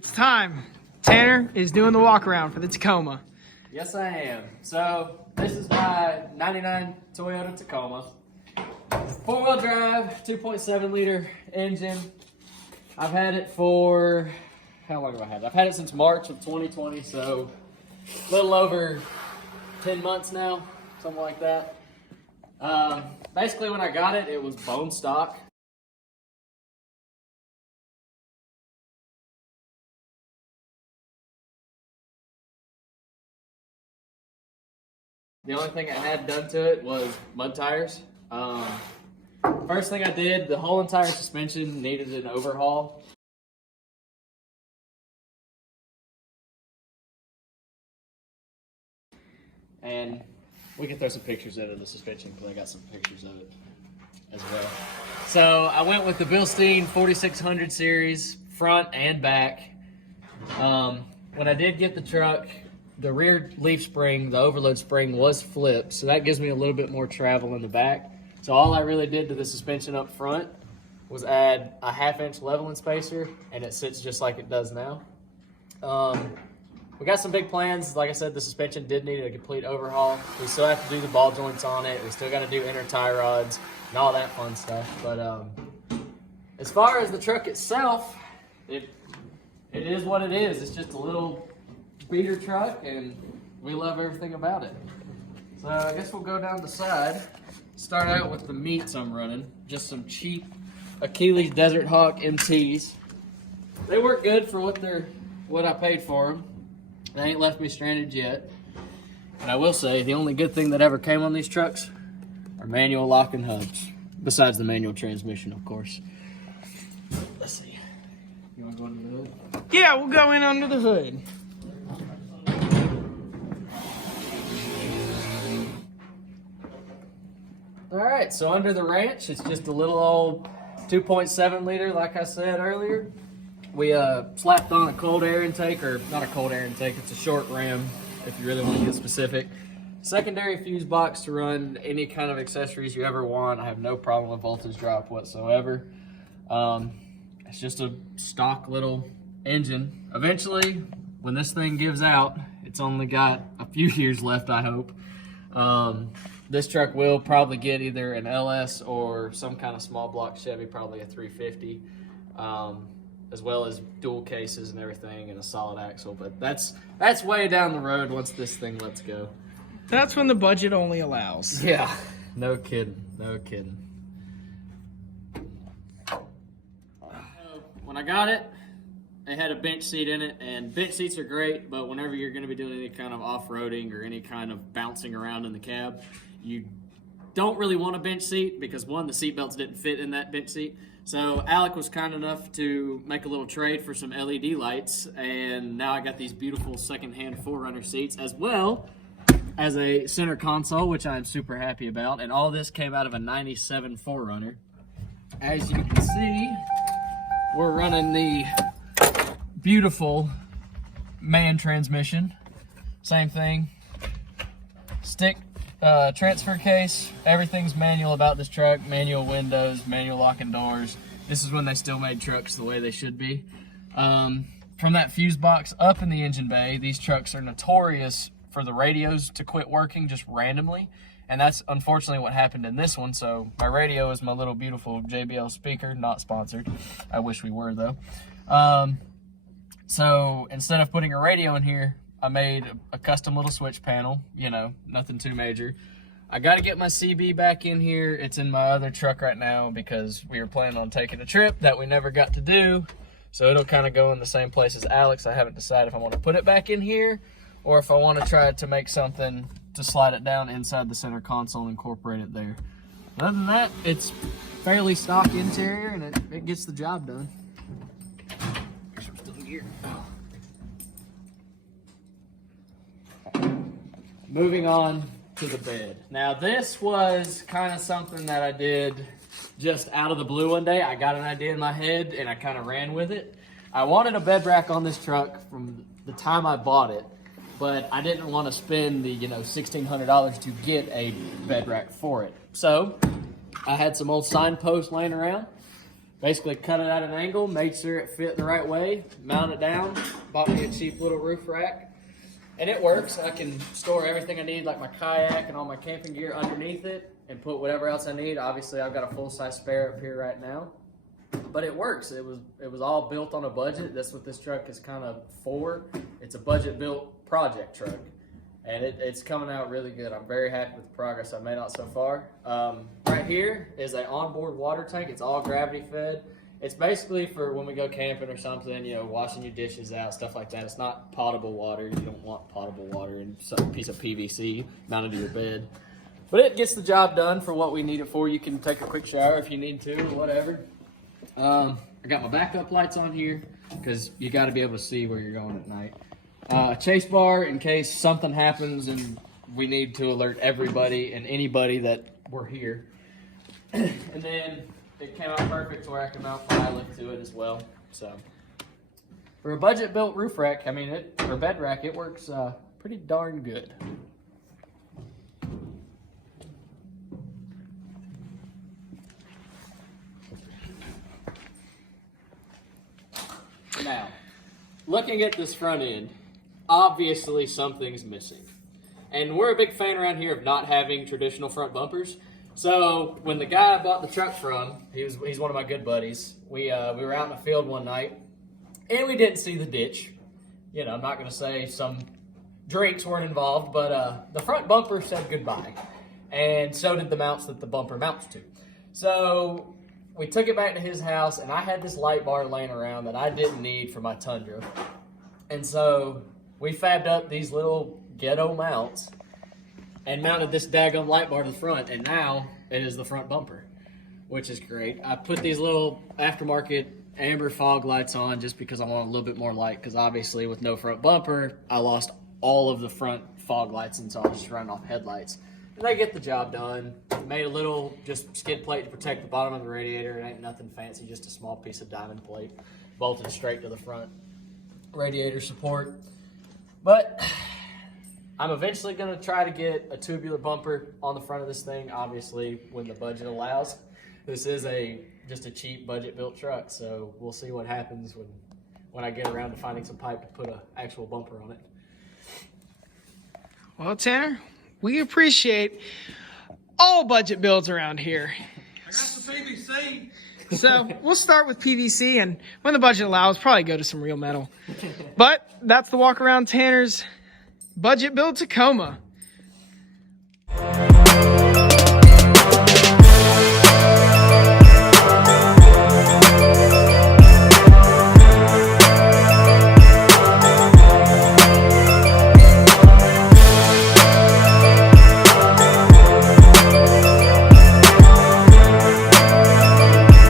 It's time. Tanner is doing the walk around for the Tacoma. Yes, I am. So this is my 99 Toyota Tacoma. 4-wheel drive, 2.7 liter engine. I've had it for, how long have I had it? I've had it since March of 2020, so a little over 10 months now, something like that. Basically when I got it, it was bone stock. The only thing I had done to it was mud tires. First thing I did, the whole entire suspension needed an overhaul. And we can throw some pictures into the suspension because I got some pictures of it as well. So I went with the Bilstein 4600 series, front and back. When I did get the truck, the rear leaf spring, the overload spring, was flipped, so that gives me a little bit more travel in the back. So all I really did to the suspension up front was add a 1/2-inch leveling spacer, and it sits just like it does now. We got some big plans. Like I said, the suspension did need a complete overhaul. We still have to do the ball joints on it. We still got to do inner tie rods and all that fun stuff. But as far as the truck itself, it is what it is. It's just a little beater truck, and we love everything about it. So I guess we'll go down the side. Start out with the meats I'm running. Just some cheap Achilles Desert Hawk MTs. They work good for what I paid for them. They ain't left me stranded yet. And I will say, the only good thing that ever came on these trucks are manual locking hubs. Besides the manual transmission, of course. Let's see. You want to go under the hood? Yeah, we'll go in under the hood. All right, so under the ranch, it's just a little old 2.7 liter, like I said earlier. We slapped on a cold air intake, or not a cold air intake, it's a short ram, if you really want to get specific. Secondary fuse box to run any kind of accessories you ever want. I have no problem with voltage drop whatsoever. It's just a stock little engine. Eventually, when this thing gives out, it's only got a few years left, I hope. This truck will probably get either an LS or some kind of small block Chevy, probably a 350, as well as dual cases and everything and a solid axle. But that's way down the road once this thing lets go. That's when the budget only allows. Yeah, no kidding, no kidding. When I got it, it had a bench seat in it, and bench seats are great, but whenever you're going to be doing any kind of off-roading or any kind of bouncing around in the cab, you don't really want a bench seat because, one, the seat belts didn't fit in that bench seat. So Alec was kind enough to make a little trade for some LED lights, and now I got these beautiful secondhand 4Runner seats, as well as a center console, which I'm super happy about. And all this came out of a 97 4Runner. As you can see, we're running the beautiful man transmission. Same thing. Stick transfer case. Everything's manual about this truck. Manual windows, manual locking doors. This is when they still made trucks the way they should be. From that fuse box up in the engine bay, these trucks are notorious for the radios to quit working just randomly. And that's unfortunately what happened in this one. So my radio is my little beautiful JBL speaker, not sponsored. I wish we were though. So instead of putting a radio in here, I made a custom little switch panel, you know, nothing too major. I got to get my CB back in here. It's in my other truck right now because we were planning on taking a trip that we never got to do. So it'll kind of go in the same place as Alex. I haven't decided if I want to put it back in here or if I want to try to make something to slide it down inside the center console and incorporate it there. Other than that, it's fairly stock interior and it gets the job done. I'm still in gear. Moving on to the bed. Now this was kind of something that I did just out of the blue one day. I got an idea in my head and I kind of ran with it. I wanted a bed rack on this truck from the time I bought it, but I didn't want to spend the $1,600 to get a bed rack for it. So I had some old signposts laying around, Basically cut it at an angle, made sure it fit the right way, mount it down, bought me a cheap little roof rack, and it works. I can store everything I need, like my kayak and all my camping gear underneath it, and put whatever else I need. Obviously, I've got a full-size spare up here right now, but it works. It was all built on a budget. That's what this truck is kind of for. It's a budget-built project truck, and it's coming out really good. I'm very happy with the progress I've made out so far. Right here is an onboard water tank. It's all gravity fed. It's basically for when we go camping or something, you know, washing your dishes out, stuff like that. It's not potable water. You don't want potable water in some piece of PVC mounted to your bed. But it gets the job done for what we need it for. You can take a quick shower if you need to or whatever. I got my backup lights on here because you got to be able to see where you're going at night. Chase bar in case something happens and we need to alert everybody and anybody that we're here. And then it came out perfect to where I can mount fire lift to it as well. So for a budget built roof rack, I mean, or bed rack, it works pretty darn good. Now, looking at this front end, obviously something's missing. And we're a big fan around here of not having traditional front bumpers. So when the guy I bought the truck from, he's one of my good buddies. We were out in the field one night, and we didn't see the ditch. You know, I'm not going to say some drinks weren't involved, but the front bumper said goodbye. And so did the mounts that the bumper mounts to. So we took it back to his house, and I had this light bar laying around that I didn't need for my Tundra. And so we fabbed up these little ghetto mounts and mounted this daggum light bar to the front, and now it is the front bumper, which is great. I put these little aftermarket amber fog lights on just because I want a little bit more light, because obviously with no front bumper, I lost all of the front fog lights, and so I was just running off headlights. And they get the job done. Made a little just skid plate to protect the bottom of the radiator. It ain't nothing fancy, just a small piece of diamond plate bolted straight to the front radiator support. But I'm eventually going to try to get a tubular bumper on the front of this thing, obviously when the budget allows. This is just a cheap budget built truck, so we'll see what happens when I get around to finding some pipe to put an actual bumper on it. Well, Tanner, we appreciate all budget builds around here. I got the PVC. So we'll start with PVC, and when the budget allows, probably go to some real metal. But that's the walk around Tanner's budget build Tacoma.